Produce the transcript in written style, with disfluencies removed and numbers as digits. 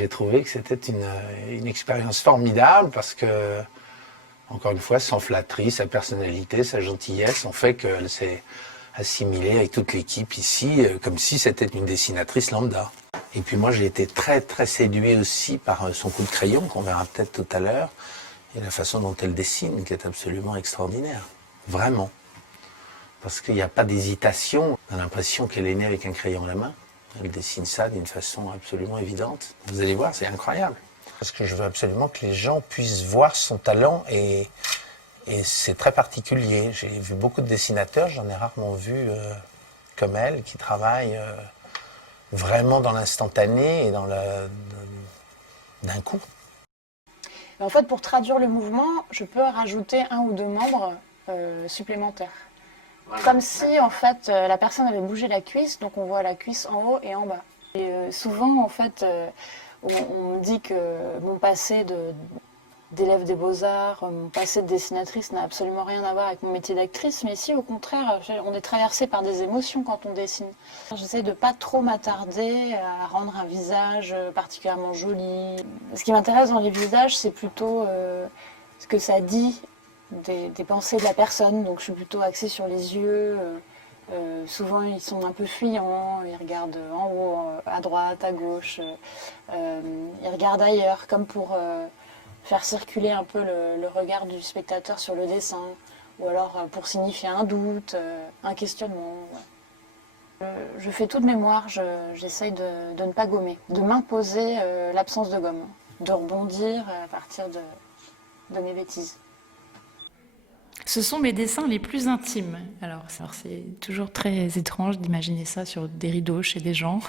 j'ai trouvé que c'était une expérience formidable parce que, encore une fois, son flatterie, sa personnalité, sa gentillesse ont fait qu'elle s'est assimilée avec toute l'équipe ici, comme si c'était une dessinatrice lambda. Et puis moi, j'ai été très très séduit aussi par son coup de crayon, qu'on verra peut-être tout à l'heure, et la façon dont elle dessine, qui est absolument extraordinaire. Vraiment. Parce qu'il n'y a pas d'hésitation. On a l'impression qu'elle est née avec un crayon à la main. Elle dessine ça d'une façon absolument évidente. Vous allez voir, c'est incroyable. Parce que je veux absolument que les gens puissent voir son talent et c'est très particulier. J'ai vu beaucoup de dessinateurs, j'en ai rarement vu comme elle, qui travaillent vraiment dans l'instantané et d'un coup. En fait, pour traduire le mouvement, je peux rajouter un ou deux membres supplémentaires. Comme si, en fait, la personne avait bougé la cuisse, donc on voit la cuisse en haut et en bas. Et souvent, en fait, on me dit que mon passé d'élève des beaux-arts, mon passé de dessinatrice n'a absolument rien à voir avec mon métier d'actrice, mais ici, au contraire, on est traversé par des émotions quand on dessine. J'essaie de pas trop m'attarder à rendre un visage particulièrement joli. Ce qui m'intéresse dans les visages, c'est plutôt ce que ça dit des pensées de la personne, donc je suis plutôt axée sur les yeux. Souvent ils sont un peu fuyants, ils regardent en haut, à droite, à gauche, ils regardent ailleurs, comme pour faire circuler un peu le regard du spectateur sur le dessin, ou alors pour signifier un doute, un questionnement. Ouais. Je fais tout de mémoire, j'essaye de ne pas gommer, de m'imposer l'absence de gomme, de rebondir à partir de mes bêtises. Ce sont mes dessins les plus intimes. Alors c'est toujours très étrange d'imaginer ça sur des rideaux chez des gens.